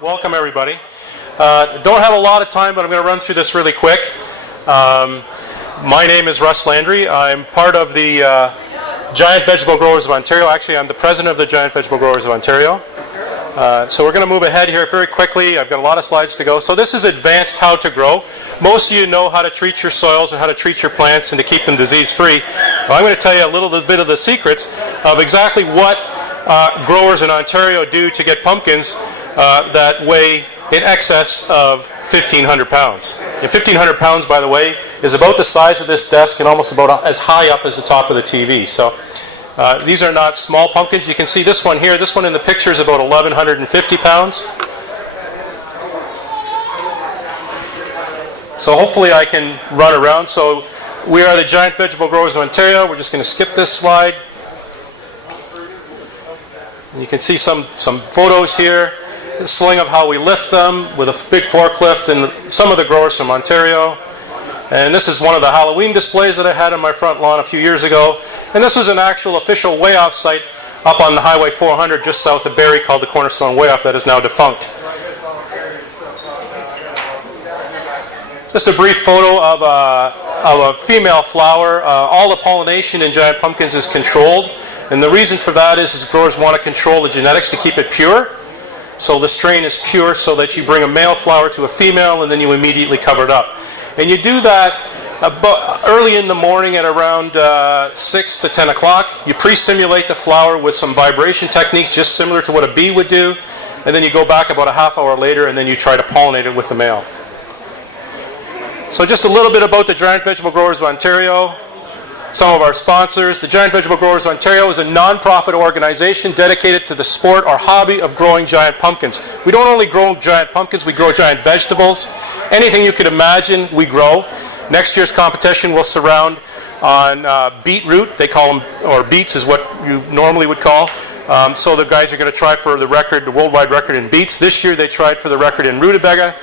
Welcome everybody. Don't have a lot of time, but I'm going to run through this really quick. My name is Russ Landry. I'm part of the Giant Vegetable Growers of Ontario. Actually, I'm the president of the Giant Vegetable Growers of Ontario. So we're going to move ahead here very quickly. I've got a lot of slides to go. So this is advanced how to grow. Most of you know how to treat your soils and how to treat your plants and to keep them disease-free. Well, I'm going to tell you a little bit of the secrets of exactly what growers in Ontario do to get pumpkins that weigh in excess of 1,500 pounds. And 1,500 pounds, by the way, is about the size of this desk and almost about as high up as the top of the TV. So these are not small pumpkins. You can see this one here. This one in the picture is about 1,150 pounds. So hopefully I can run around. So we are the Giant Vegetable Growers of Ontario. We're just going to skip this slide. You can see some photos here. The sling of how we lift them with a big forklift, and some of the growers from Ontario. And this is one of the Halloween displays that I had on my front lawn a few years ago. And this was an actual official weigh-off site up on the Highway 400 just south of Barrie called the Cornerstone Weigh-Off that is now defunct. Just a brief photo of a female flower. All the pollination in giant pumpkins is controlled. And the reason for that is growers want to control the genetics to keep it pure. So the strain is pure so that you bring a male flower to a female and then you immediately cover it up. And you do that early in the morning at around 6 to 10 o'clock. You pre-stimulate the flower with some vibration techniques just similar to what a bee would do. And then you go back about a half hour later and then you try to pollinate it with the male. So just a little bit about the Giant Vegetable Growers of Ontario. Some of our sponsors. The Giant Vegetable Growers of Ontario is a non-profit organization dedicated to the sport or hobby of growing giant pumpkins. We don't only grow giant pumpkins, we grow giant vegetables. Anything you could imagine, we grow. Next year's competition will surround on beetroot, they call them, or beets is what you normally would call. So the guys are going to try for the record, the worldwide record in beets. This year they tried for the record in rutabaga.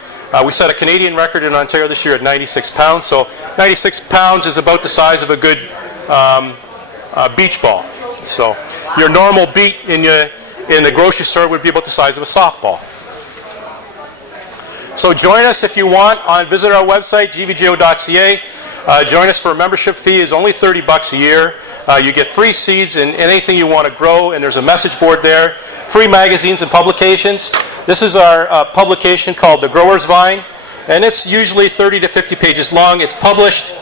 We set a Canadian record in Ontario this year at 96 pounds. So 96 pounds is about the size of a good beach ball. So your normal beet in the grocery store would be about the size of a softball. So join us if you want. Visit our website, gvgo.ca. Join us for a membership fee. Is only $30 a year. You get free seeds and anything you want to grow, and there's a message board there. Free magazines and publications. This is our publication called The Grower's Vine, and it's usually 30 to 50 pages long. It's published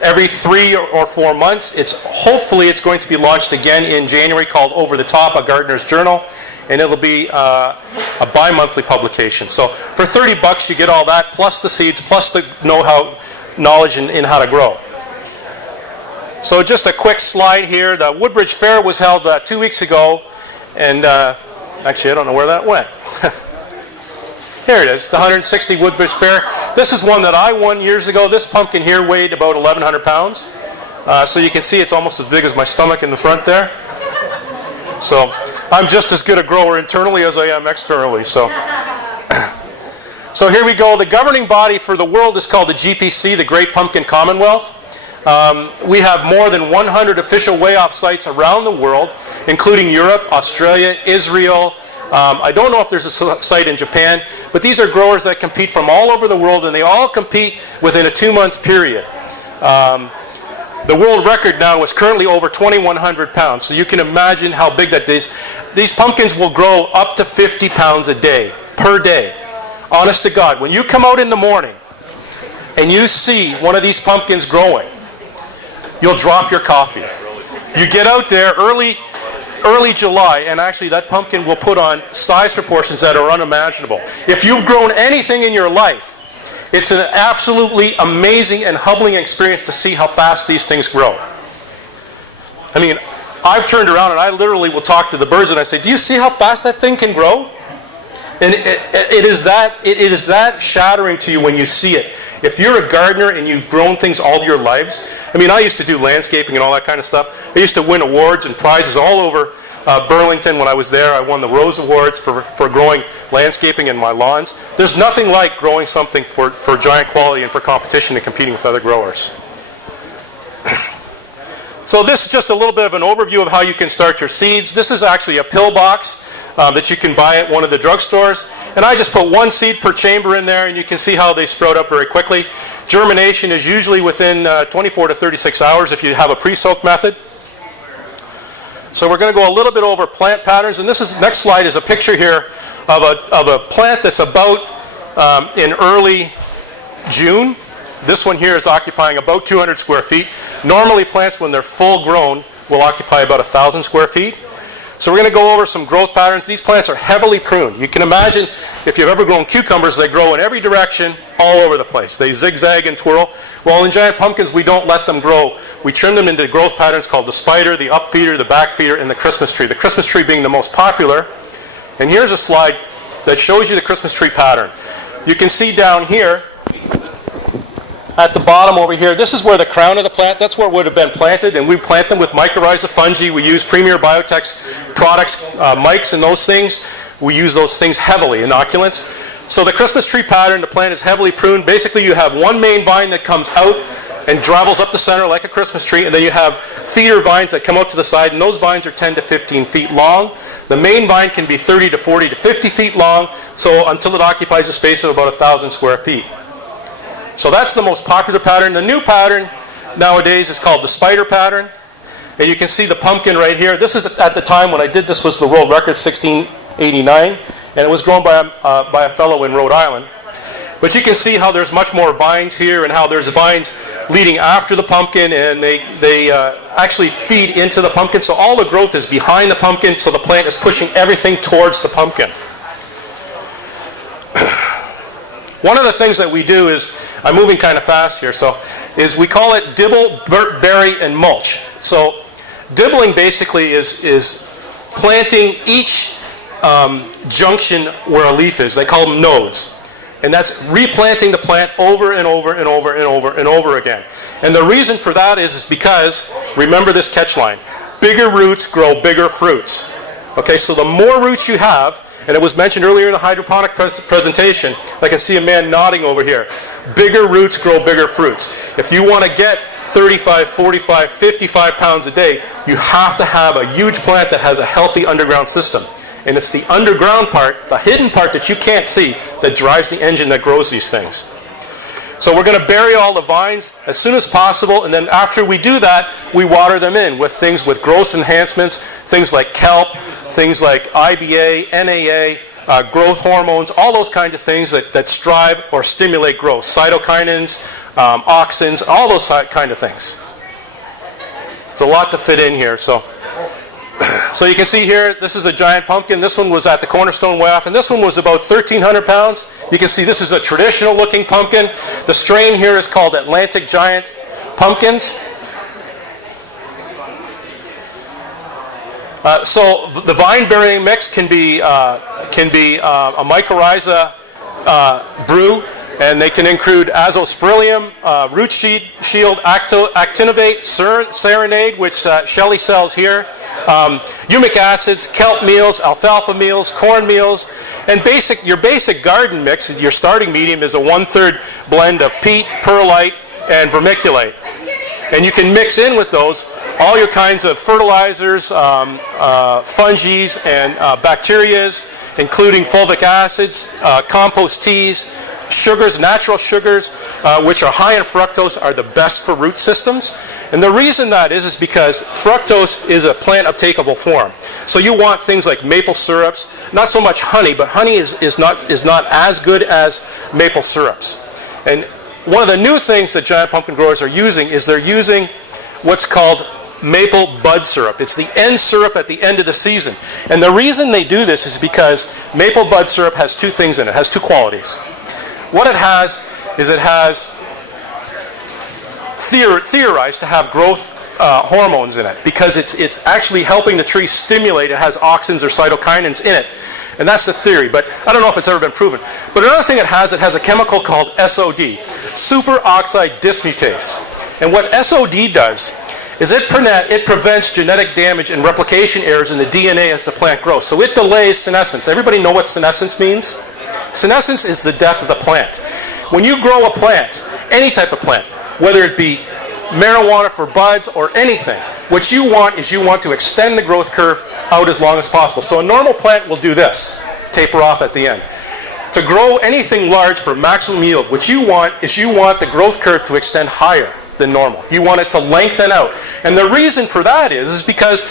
every 3 or 4 months. Hopefully it's going to be launched again in January, called Over the Top, a Gardener's Journal, and it'll be a bi-monthly publication. So for $30 you get all that, plus the seeds, plus the knowledge in how to grow. So just a quick slide here. The Woodbridge Fair was held 2 weeks ago, and actually I don't know where that went. Here it is, the 160 Woodbridge Fair. This is one that I won years ago. This pumpkin here weighed about 1,100 pounds. So you can see it's almost as big as my stomach in the front there. So I'm just as good a grower internally as I am externally. So here we go. The governing body for the world is called the GPC, the Great Pumpkin Commonwealth. We have more than 100 official weigh-off sites around the world, including Europe, Australia, Israel. I don't know if there's a site in Japan, but these are growers that compete from all over the world, and they all compete within a 2-month period. The world record now is currently over 2,100 pounds, so you can imagine how big that is. These pumpkins will grow up to 50 pounds a day, per day. Honest to God, when you come out in the morning and you see one of these pumpkins growing, you'll drop your coffee. You get out there early July, and actually that pumpkin will put on size proportions that are unimaginable. If you've grown anything in your life, it's an absolutely amazing and humbling experience to see how fast these things grow. I mean, I've turned around and I literally will talk to the birds and I say, do you see how fast that thing can grow? And it is that shattering to you when you see it. If you're a gardener and you've grown things all your lives, I mean, I used to do landscaping and all that kind of stuff. I used to win awards and prizes all over Burlington when I was there. I won the Rose Awards for growing landscaping in my lawns. There's nothing like growing something for giant quality and for competition and competing with other growers. So this is just a little bit of an overview of how you can start your seeds. This is actually a pillbox. that you can buy at one of the drugstores. And I just put 1 seed per chamber in there, and you can see how they sprout up very quickly. Germination is usually within 24 to 36 hours if you have a pre-soak method. So we're going to go a little bit over plant patterns, and next slide is a picture here of a plant that's about in early June. This one here is occupying about 200 square feet. Normally plants, when they're full grown, will occupy about 1,000 square feet. So we're going to go over some growth patterns. These plants are heavily pruned. You can imagine if you've ever grown cucumbers, they grow in every direction all over the place. They zigzag and twirl. Well, in giant pumpkins, we don't let them grow. We trim them into growth patterns called the spider, the up feeder, the back feeder, and the Christmas tree. The Christmas tree being the most popular. And here's a slide that shows you the Christmas tree pattern. You can see down here, at the bottom over here, this is where the crown of the plant, that's where it would have been planted, and we plant them with mycorrhiza fungi. We use Premier Biotech's products, mics and those things. We use those things heavily, inoculants. So the Christmas tree pattern, the plant is heavily pruned. Basically you have one main vine that comes out and travels up the center like a Christmas tree, and then you have feeder vines that come out to the side, and those vines are 10 to 15 feet long. The main vine can be 30 to 40 to 50 feet long, so until it occupies a space of about 1,000 square feet. So that's the most popular pattern. The new pattern nowadays is called the spider pattern. And you can see the pumpkin right here. This is at the time when I did this was the world record, 1689. And it was grown by a fellow in Rhode Island. But you can see how there's much more vines here and how there's vines leading after the pumpkin, and they actually feed into the pumpkin. So all the growth is behind the pumpkin, so the plant is pushing everything towards the pumpkin. One of the things that we do is, I'm moving kind of fast here, is we call it dibble, bury, and mulch. So dibbling basically is planting each junction where a leaf is. They call them nodes. And that's replanting the plant over and over and over and over and over again. And the reason for that is because, remember this catch line, bigger roots grow bigger fruits. Okay, so the more roots you have, and it was mentioned earlier in the hydroponic presentation, I can see a man nodding over here. Bigger roots grow bigger fruits. If you want to get 35, 45, 55 pounds a day, you have to have a huge plant that has a healthy underground system. And it's the underground part, the hidden part that you can't see, that drives the engine that grows these things. So we're going to bury all the vines as soon as possible, and then after we do that, we water them in with things with growth enhancements, things like kelp, things like IBA, NAA, growth hormones, all those kinds of things that strive or stimulate growth. Cytokinins, auxins, all those kind of things. There's a lot to fit in here. So you can see here, this is a giant pumpkin. This one was at the Cornerstone Way Off, and this one was about 1,300 pounds. You can see this is a traditional looking pumpkin. The strain here is called Atlantic Giant Pumpkins. So the vine burying mix can be a mycorrhiza brew, and they can include azospirillum, root shield, actinovate, serenade, which Shelley sells here, humic acids, kelp meals, alfalfa meals, corn meals, and your basic garden mix, your starting medium is a 1/3 blend of peat, perlite, and vermiculite. And you can mix in with those all your kinds of fertilizers, fungi, and bacterias, including fulvic acids, compost teas, sugars, natural sugars, which are high in fructose, are the best for root systems. And the reason that is because fructose is a plant uptakeable form. So you want things like maple syrups, not so much honey, but honey is not as good as maple syrups. And one of the new things that giant pumpkin growers are using is they're using what's called maple bud syrup. It's the end syrup at the end of the season. And the reason they do this is because maple bud syrup has two things in it. It has two qualities. What it has is it has theorized to have growth hormones in it, because it's actually helping the tree stimulate. It has auxins or cytokinins in it. And that's the theory, but I don't know if it's ever been proven. But another thing it has a chemical called SOD, superoxide dismutase. And what SOD does is it prevents genetic damage and replication errors in the DNA as the plant grows. So it delays senescence. Everybody know what senescence means? Senescence is the death of the plant. When you grow a plant, any type of plant, whether it be marijuana for buds or anything, what you want is you want to extend the growth curve out as long as possible. So a normal plant will do this, taper off at the end. To grow anything large for maximum yield, what you want is you want the growth curve to extend higher than normal. You want it to lengthen out. And the reason for that is because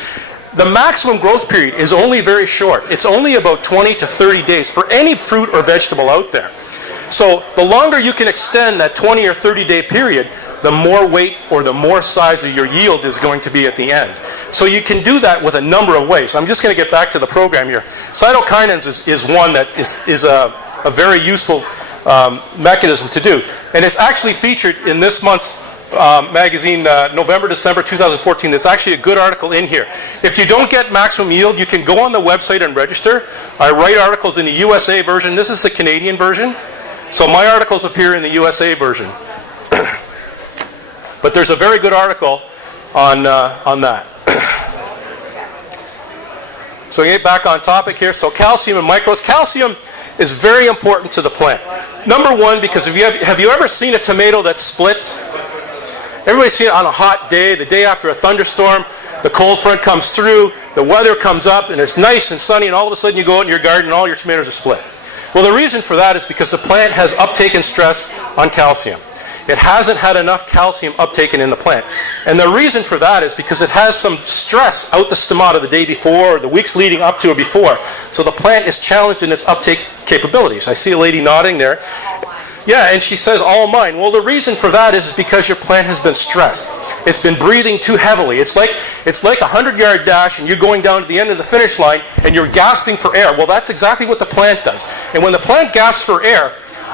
the maximum growth period is only very short. It's only about 20 to 30 days for any fruit or vegetable out there. So the longer you can extend that 20 or 30 day period, the more weight or the more size of your yield is going to be at the end. So you can do that with a number of ways. I'm just going to get back to the program here. Cytokinins is one that is a very useful mechanism to do. And it's actually featured in this month's magazine, November, December 2014. There's actually a good article in here. If you don't get maximum yield, you can go on the website and register. I write articles in the USA version. This is the Canadian version. So my articles appear in the USA version. But there's a very good article on that. So get back on topic here. So calcium and microbes. Calcium is very important to the plant. Number one, because have you ever seen a tomato that splits? Everybody's seen it on a hot day, the day after a thunderstorm. The cold front comes through, the weather comes up, and it's nice and sunny, and all of a sudden you go out in your garden and all your tomatoes are split. Well, the reason for that is because the plant has uptaken stress on calcium. It hasn't had enough calcium uptaken in the plant. And the reason for that is because it has some stress out the stomata the day before or the weeks leading up to or before. So the plant is challenged in its uptake capabilities. I see a lady nodding there. Yeah, and she says, all mine. Well, the reason for that is because your plant has been stressed. It's been breathing too heavily. It's like a 100-yard dash and you're going down to the end of the finish line and you're gasping for air. Well, that's exactly what the plant does. And when the plant gasps for air,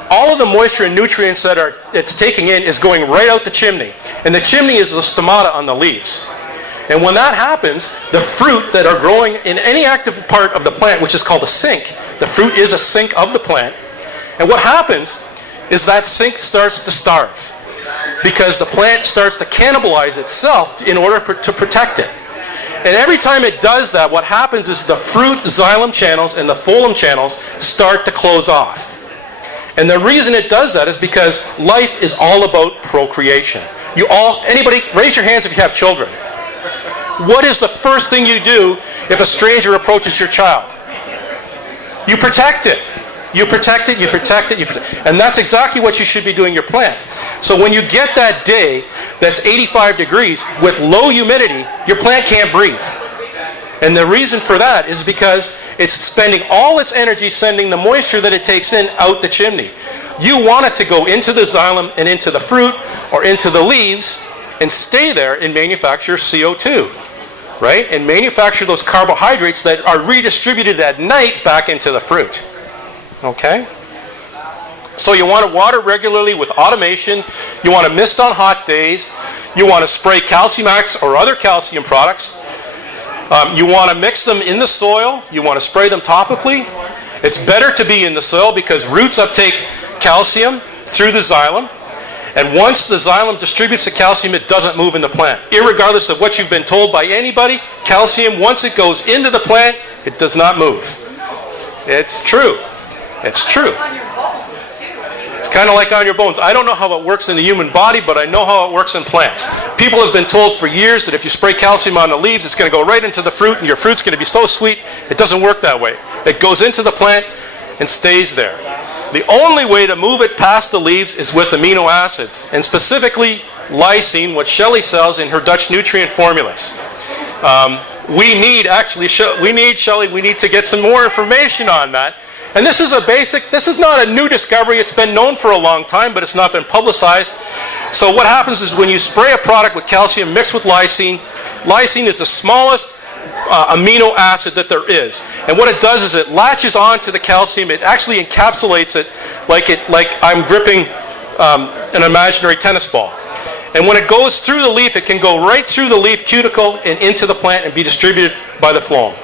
all of the moisture and nutrients that it's taking in is going right out the chimney. And the chimney is the stomata on the leaves. And when that happens, the fruit that are growing in any active part of the plant, which is called a sink, the fruit is a sink of the plant. And what happens is that sink starts to starve because the plant starts to cannibalize itself in order to protect it. And every time it does that, what happens is the fruit xylem channels and the phloem channels start to close off. And the reason it does that is because life is all about procreation. Anybody, raise your hands if you have children. What is the first thing you do if a stranger approaches your child? You protect it. You protect it, you protect it, you protect it. And that's exactly what you should be doing your plant. So when you get that day that's 85 degrees with low humidity, your plant can't breathe. And the reason for that is because it's spending all its energy sending the moisture that it takes in out the chimney. You want it to go into the xylem and into the fruit or into the leaves and stay there and manufacture CO2, right? And manufacture those carbohydrates that are redistributed at night back into the fruit. Okay? So you want to water regularly with automation. You want to mist on hot days. You want to spray Calcium Max or other calcium products. You want to mix them in the soil. You want to spray them topically. It's better to be in the soil because roots uptake calcium through the xylem. And once the xylem distributes the calcium, it doesn't move in the plant. Irregardless of what you've been told by anybody, calcium, once it goes into the plant, it does not move. It's true. It's true. It's kind of like on your bones. I don't know how it works in the human body, but I know how it works in plants. People have been told for years that if you spray calcium on the leaves, it's going to go right into the fruit, and your fruit's going to be so sweet. It doesn't work that way. It goes into the plant and stays there. The only way to move it past the leaves is with amino acids, and specifically lysine, what Shelley sells in her Dutch nutrient formulas. We need to get some more information on that. And this is this is not a new discovery. It's been known for a long time, but it's not been publicized. So what happens is when you spray a product with calcium mixed with lysine, lysine is the smallest amino acid that there is. And what it does is it latches onto the calcium. It actually encapsulates it like I'm gripping an imaginary tennis ball. And when it goes through the leaf, it can go right through the leaf cuticle and into the plant and be distributed by the phloem.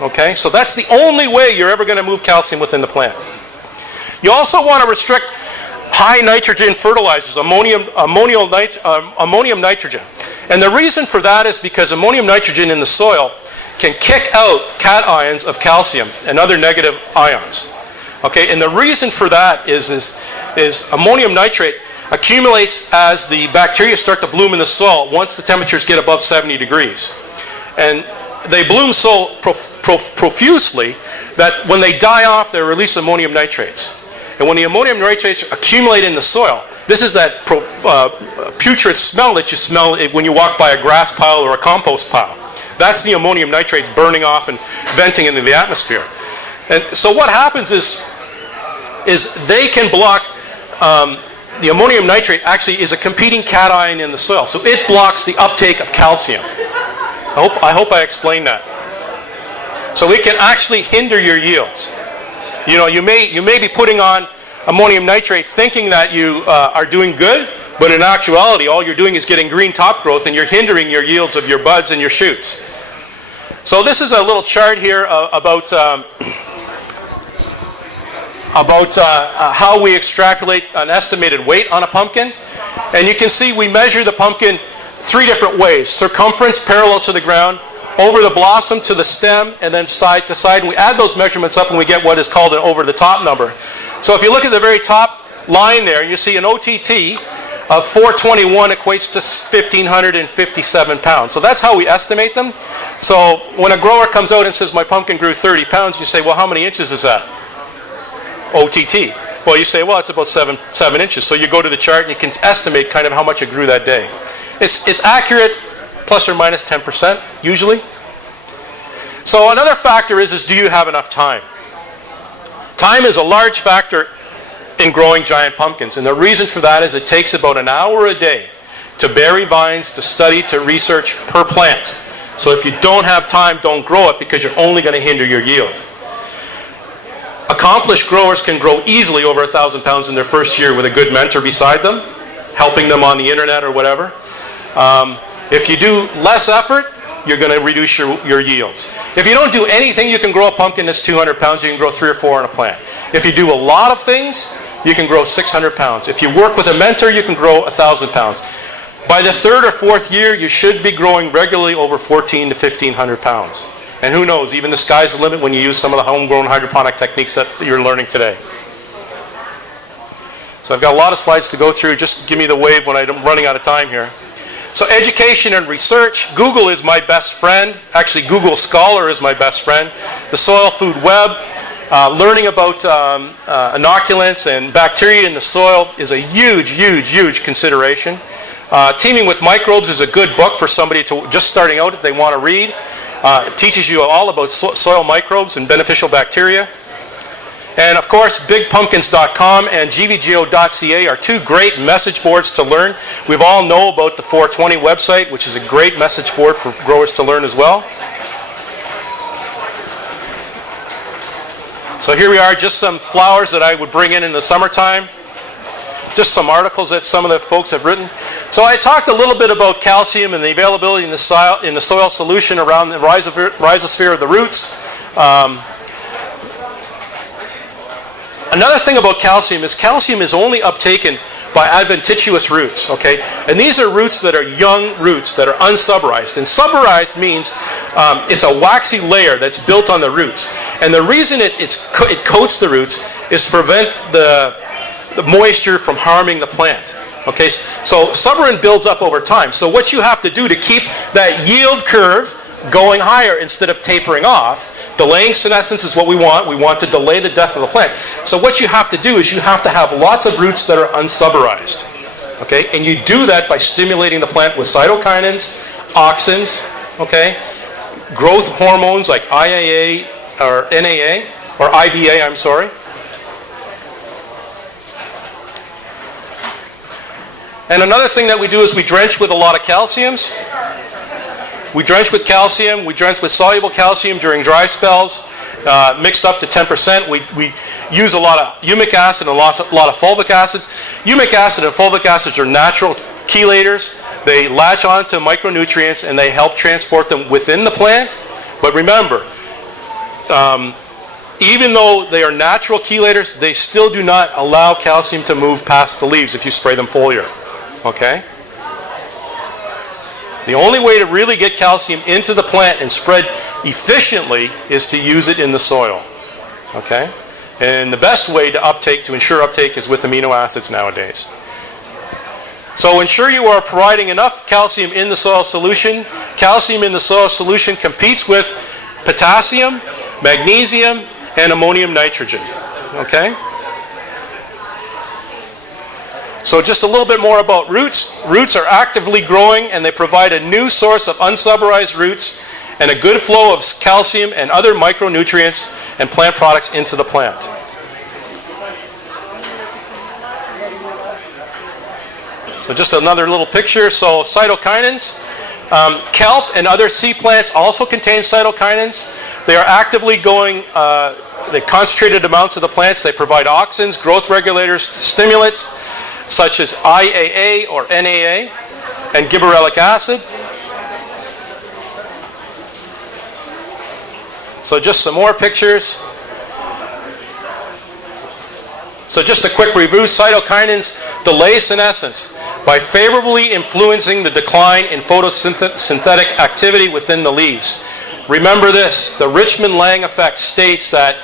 Okay, so that's the only way you're ever going to move calcium within the plant. You also want to restrict high nitrogen fertilizers, ammonium nitrogen. And the reason for that is because ammonium nitrogen in the soil can kick out cations of calcium and other negative ions. Okay, and the reason for that is ammonium nitrate accumulates as the bacteria start to bloom in the soil once the temperatures get above 70 degrees. And they bloom so profusely that when they die off, they release ammonium nitrates. And when the ammonium nitrates accumulate in the soil, this is that putrid smell that you smell when you walk by a grass pile or a compost pile. That's the ammonium nitrates burning off and venting into the atmosphere. And so what happens is they can block, the ammonium nitrate actually is a competing cation in the soil. So it blocks the uptake of calcium. I hope I explained that. So it can actually hinder your yields. You know, you may be putting on ammonium nitrate thinking that you are doing good, but in actuality all you're doing is getting green top growth and you're hindering your yields of your buds and your shoots. So this is a little chart here about how we extrapolate an estimated weight on a pumpkin. And you can see we measure the pumpkin 3 different ways: circumference parallel to the ground, over the blossom to the stem, and then side to side. And we add those measurements up and we get what is called an over-the-top number. So if you look at the very top line there, you see an OTT of 421 equates to 1,557 pounds. So that's how we estimate them. So when a grower comes out and says, my pumpkin grew 30 pounds, you say, well, how many inches is that? OTT. Well, you say, well, it's about 7 inches. So you go to the chart and you can estimate kind of how much it grew that day. It's accurate, plus or minus 10%, usually. So another factor is do you have enough time? Time is a large factor in growing giant pumpkins. And the reason for that is it takes about an hour a day to bury vines, to study, to research per plant. So if you don't have time, don't grow it because you're only going to hinder your yield. Accomplished growers can grow easily over 1,000 pounds in their first year with a good mentor beside them, helping them on the internet or whatever. If you do less effort, you're going to reduce your yields. If you don't do anything, you can grow a pumpkin that's 200 pounds. You can grow 3 or 4 on a plant. If you do a lot of things, you can grow 600 pounds. If you work with a mentor, you can grow 1,000 pounds. By the 3rd or 4th year, you should be growing regularly over 1,400 to 1,500 pounds. And who knows, even the sky's the limit when you use some of the homegrown hydroponic techniques that you're learning today. So I've got a lot of slides to go through. Just give me the wave when I'm running out of time here. So education and research. Google is my best friend. Actually, Google Scholar is my best friend. The Soil Food Web. Learning about inoculants and bacteria in the soil is a huge consideration. Teaming with Microbes is a good book for somebody just starting out if they want to read. It teaches you all about soil microbes and beneficial bacteria. And of course, bigpumpkins.com and gvgo.ca are 2 great message boards to learn. We all know about the 420 website, which is a great message board for growers to learn as well. So here we are, just some flowers that I would bring in the summertime. Just some articles that some of the folks have written. So I talked a little bit about calcium and the availability in the soil solution around the rhizosphere of the roots. Another thing about calcium is only uptaken by adventitious roots, okay? And these are roots that are young roots that are unsuberized. And suberized means it's a waxy layer that's built on the roots. And the reason it coats the roots is to prevent the moisture from harming the plant. Okay, so suberin builds up over time. So what you have to do to keep that yield curve going higher instead of tapering off, delaying senescence is what we want. We want to delay the death of the plant. So what you have to do is you have to have lots of roots that are unsuberized. Okay, and you do that by stimulating the plant with cytokinins, auxins, okay, growth hormones like IAA or NAA or IBA, I'm sorry. And another thing that we do is we drench with a lot of calciums. We drench with calcium. We drench with soluble calcium during dry spells, mixed up to 10%. We use a lot of humic acid and a lot of fulvic acid. Humic acid and fulvic acids are natural chelators. They latch on to micronutrients and they help transport them within the plant. But remember, even though they are natural chelators, they still do not allow calcium to move past the leaves if you spray them foliar. Okay? The only way to really get calcium into the plant and spread efficiently is to use it in the soil. Okay? And the best way to ensure uptake is with amino acids nowadays. So ensure you are providing enough calcium in the soil solution. Calcium in the soil solution competes with potassium, magnesium, and ammonium nitrogen. Okay? So just a little bit more about roots. Roots are actively growing and they provide a new source of unsuberized roots and a good flow of calcium and other micronutrients and plant products into the plant. So just another little picture. So cytokinins. Kelp and other sea plants also contain cytokinins. They are actively going, they concentrated amounts of the plants. They provide auxins, growth regulators, stimulants, such as IAA or NAA, and gibberellic acid. So just some more pictures. So just a quick review. Cytokinins delay senescence by favorably influencing the decline in photosynthetic activity within the leaves. Remember this, the Richmond-Lang effect states that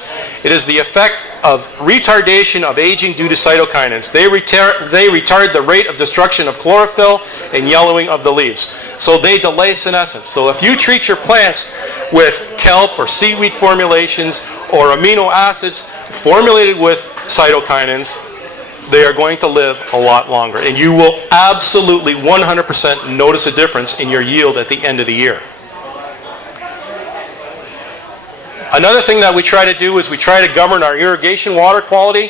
it is the effect of retardation of aging due to cytokinins. They retard the rate of destruction of chlorophyll and yellowing of the leaves. So they delay senescence. So if you treat your plants with kelp or seaweed formulations or amino acids formulated with cytokinins, they are going to live a lot longer. And you will absolutely 100% notice a difference in your yield at the end of the year. Another thing that we try to do is we try to govern our irrigation water quality.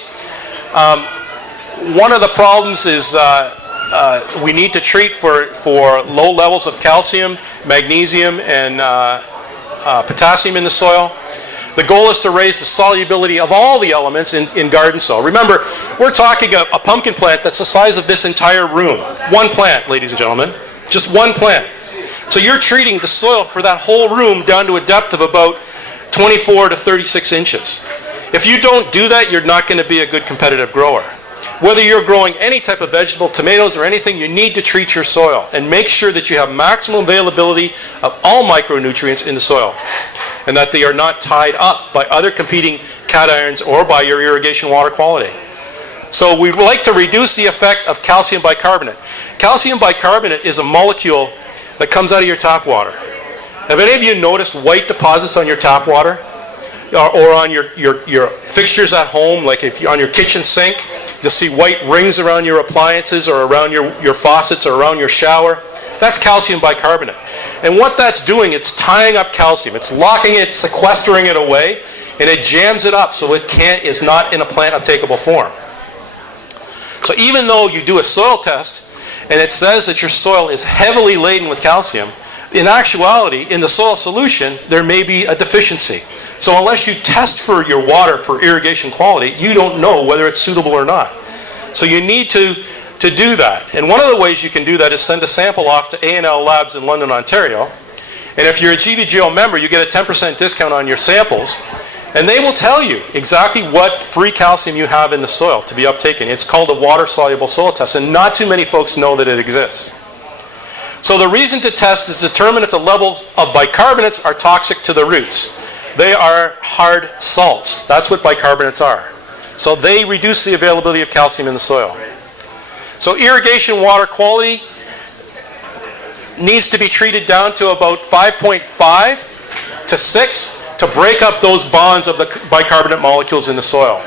One of the problems is we need to treat for low levels of calcium, magnesium, and potassium in the soil. The goal is to raise the solubility of all the elements in garden soil. Remember, we're talking a pumpkin plant that's the size of this entire room. One plant, ladies and gentlemen. Just one plant. So you're treating the soil for that whole room down to a depth of about 24 to 36 inches. If you don't do that, you're not going to be a good competitive grower. Whether you're growing any type of vegetable, tomatoes, or anything, you need to treat your soil and make sure that you have maximum availability of all micronutrients in the soil and that they are not tied up by other competing cations or by your irrigation water quality. So we like to reduce the effect of calcium bicarbonate. Calcium bicarbonate is a molecule that comes out of your tap water. Have any of you noticed white deposits on your tap water? Or on your fixtures at home, like if you're on your kitchen sink, you'll see white rings around your appliances or around your faucets or around your shower. That's calcium bicarbonate. And what that's doing, it's tying up calcium. It's locking it, sequestering it away, and it jams it up so it's not in a plant uptakeable form. So even though you do a soil test and it says that your soil is heavily laden with calcium, in actuality, in the soil solution, there may be a deficiency. So unless you test for your water for irrigation quality, you don't know whether it's suitable or not. So you need to do that. And one of the ways you can do that is send a sample off to A&L Labs in London, Ontario. And if you're a GVGO member, you get a 10% discount on your samples. And they will tell you exactly what free calcium you have in the soil to be uptaken. It's called a water-soluble soil test, and not too many folks know that it exists. So the reason to test is to determine if the levels of bicarbonates are toxic to the roots. They are hard salts. That's what bicarbonates are. So they reduce the availability of calcium in the soil. So irrigation water quality needs to be treated down to about 5.5 to 6 to break up those bonds of the bicarbonate molecules in the soil.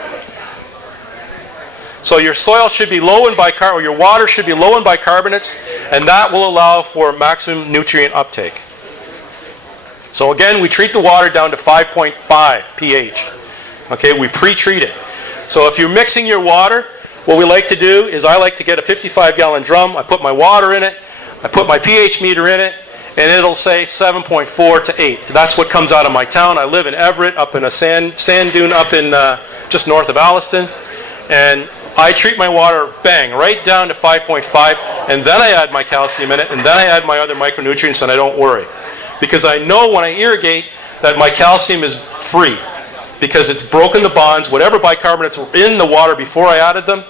So your soil should be low in bicarbonate, or your water should be low in bicarbonates, and that will allow for maximum nutrient uptake. So again, we treat the water down to 5.5 pH. Okay, we pre-treat it. So if you're mixing your water, what we like to do is I like to get a 55-gallon drum, I put my water in it, I put my pH meter in it, and it'll say 7.4 to 8. That's what comes out of my town. I live in Everett, up in a sand dune up in just north of Alliston, and I treat my water, bang, right down to 5.5, and then I add my calcium in it, and then I add my other micronutrients, and I don't worry. Because I know when I irrigate that my calcium is free, because it's broken the bonds. Whatever bicarbonates were in the water before I added them,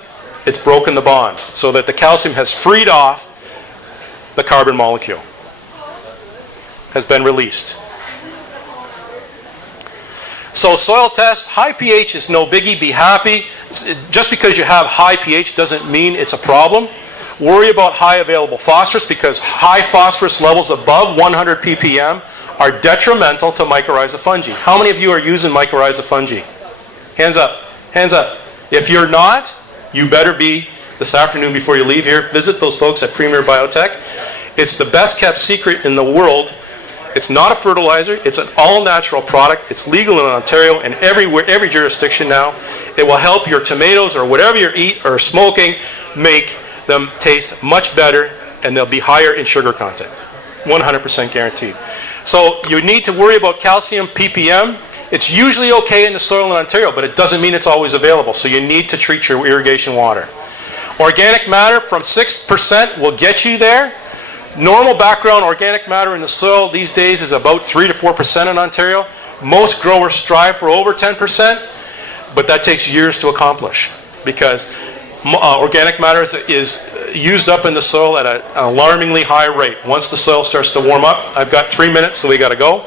it's broken the bond, so that the calcium has freed off the carbon molecule, has been released. So soil test, high pH is no biggie, be happy. Just because you have high pH doesn't mean it's a problem. Worry about high available phosphorus, because high phosphorus levels above 100 ppm are detrimental to mycorrhiza fungi. How many of you are using mycorrhiza fungi? Hands up. Hands up. If you're not, you better be this afternoon before you leave here. Visit those folks at Premier Biotech. It's the best kept secret in the world. It's not a fertilizer. It's an all-natural product. It's legal in Ontario and everywhere, every jurisdiction now. It will help your tomatoes or whatever you eat or smoking make them taste much better, and they'll be higher in sugar content. 100% guaranteed. So you need to worry about calcium ppm. It's usually okay in the soil in Ontario, but it doesn't mean it's always available. So you need to treat your irrigation water. Organic matter from 6% will get you there. Normal background organic matter in the soil these days is about 3 to 4% in Ontario. Most growers strive for over 10%, but that takes years to accomplish, because organic matter is used up in the soil at an alarmingly high rate. Once the soil starts to warm up, I've got 3 minutes, so we got to go.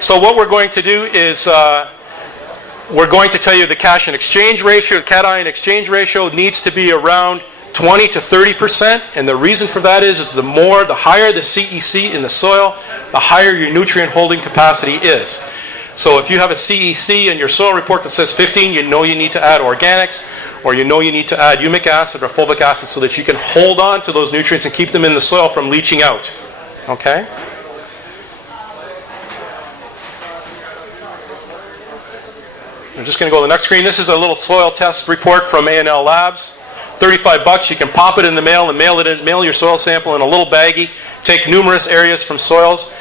So what we're going to do is we're going to tell you the cation exchange ratio, the cation exchange ratio needs to be around 20 to 30%, and the reason for that is the higher the CEC in the soil, the higher your nutrient holding capacity is. So if you have a CEC in your soil report that says 15, you know you need to add organics, or you know you need to add humic acid or fulvic acid so that you can hold on to those nutrients and keep them in the soil from leaching out. Okay? I'm just going to go to the next screen. This is a little soil test report from A&L Labs. $35. You can pop it in the mail and mail your soil sample in a little baggie. Take numerous areas from soils.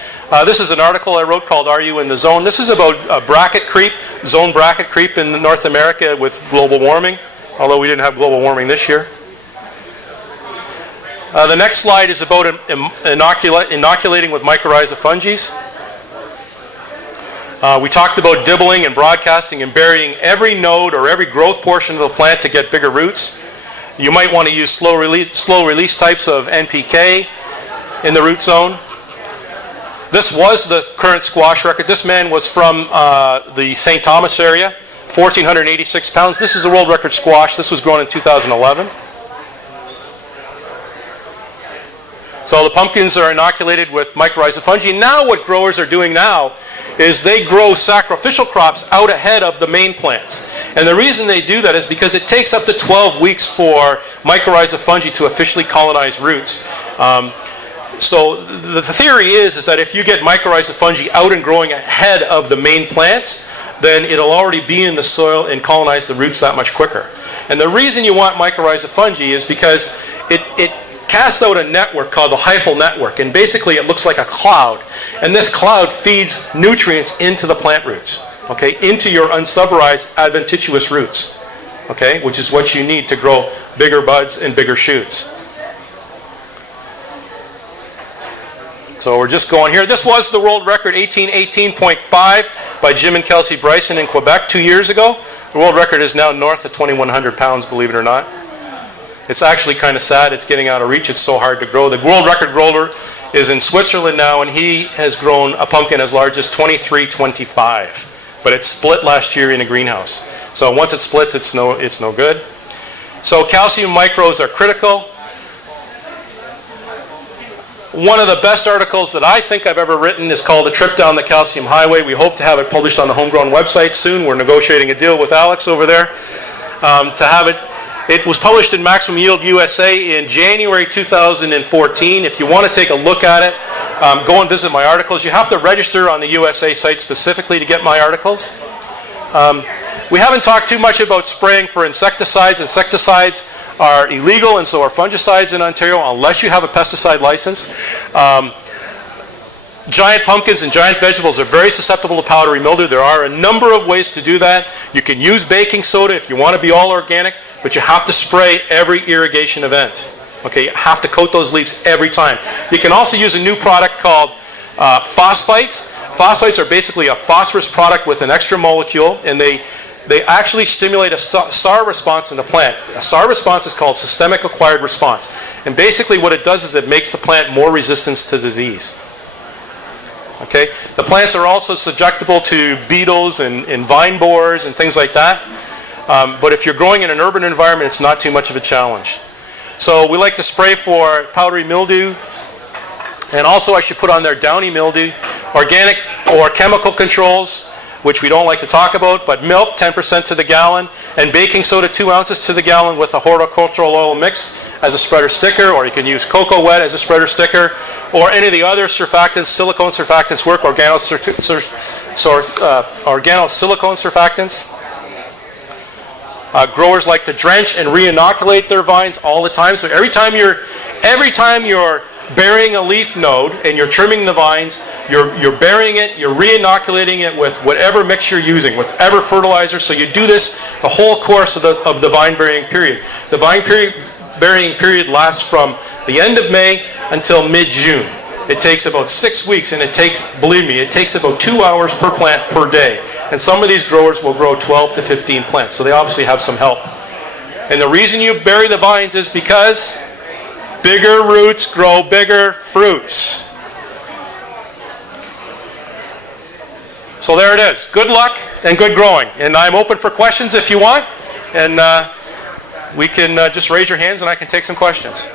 This is an article I wrote called "Are You in the Zone?" This is about bracket creep, zone bracket creep in North America with global warming, although we didn't have global warming this year. The next slide is about inoculating with mycorrhiza fungi. We talked about dibbling and broadcasting and burying every node or every growth portion of the plant to get bigger roots. You might want to use slow release types of NPK in the root zone. This was the current squash record. This man was from the St. Thomas area, 1,486 pounds. This is the world record squash. This was grown in 2011. So the pumpkins are inoculated with mycorrhiza fungi. Now what growers are doing now is they grow sacrificial crops out ahead of the main plants. And the reason they do that is because it takes up to 12 weeks for mycorrhiza fungi to officially colonize roots. So the theory is that if you get mycorrhiza fungi out and growing ahead of the main plants, then it'll already be in the soil and colonize the roots that much quicker. And the reason you want mycorrhiza fungi is because it casts out a network called the hyphal network, and basically it looks like a cloud. And this cloud feeds nutrients into the plant roots, okay, into your unsubberized adventitious roots, okay, which is what you need to grow bigger buds and bigger shoots. So we're just going here. This was the world record, 1818.5 by Jim and Kelsey Bryson in Quebec 2 years ago. The world record is now north of 2,100 pounds, believe it or not. It's actually kind of sad. It's getting out of reach. It's so hard to grow. The world record grower is in Switzerland now, and he has grown a pumpkin as large as 2325. But it split last year in a greenhouse. So once it splits, it's no good. So calcium micros are critical. One of the best articles that I think I've ever written is called "A Trip Down the Calcium Highway." We hope to have it published on the Homegrown website soon. We're negotiating a deal with Alex over there to have it. It was published in Maximum Yield USA in January 2014. If you want to take a look at it, go and visit my articles. You have to register on the USA site specifically to get my articles. We haven't talked too much about spraying for insecticides. Insecticides are illegal, and so are fungicides in Ontario unless you have a pesticide license. Giant pumpkins and giant vegetables are very susceptible to powdery mildew. There are a number of ways to do that. You can use baking soda if you want to be all organic, but you have to spray every irrigation event. Okay, you have to coat those leaves every time. You can also use a new product called phosphites. Phosphites are basically a phosphorus product with an extra molecule, and they actually stimulate a SAR response in the plant. A SAR response is called systemic acquired response. And basically what it does is it makes the plant more resistant to disease. Okay? The plants are also susceptible to beetles and vine borers and things like that. But if you're growing in an urban environment, it's not too much of a challenge. So we like to spray for powdery mildew. And also I should put on there downy mildew, organic or chemical controls, which we don't like to talk about, but milk 10% to the gallon, and baking soda 2 ounces to the gallon with a horticultural oil mix as a spreader sticker, or you can use cocoa wet as a spreader sticker, or any of the other surfactants, silicone surfactants work, organosilicone surfactants. Growers like to drench and re-inoculate their vines all the time. So every time you're burying a leaf node and you're trimming the vines, you're burying it, you're re-inoculating it with whatever mix you're using, with whatever fertilizer. So you do this the whole course of the vine burying period. The vine burying period lasts from the end of May until mid-June. It takes about 6 weeks, and it takes, believe me, it takes about 2 hours per plant per day. And some of these growers will grow 12 to 15 plants, so they obviously have some help. And the reason you bury the vines is because bigger roots grow bigger fruits. So there it is. Good luck and good growing. And I'm open for questions if you want. And we can just raise your hands and I can take some questions.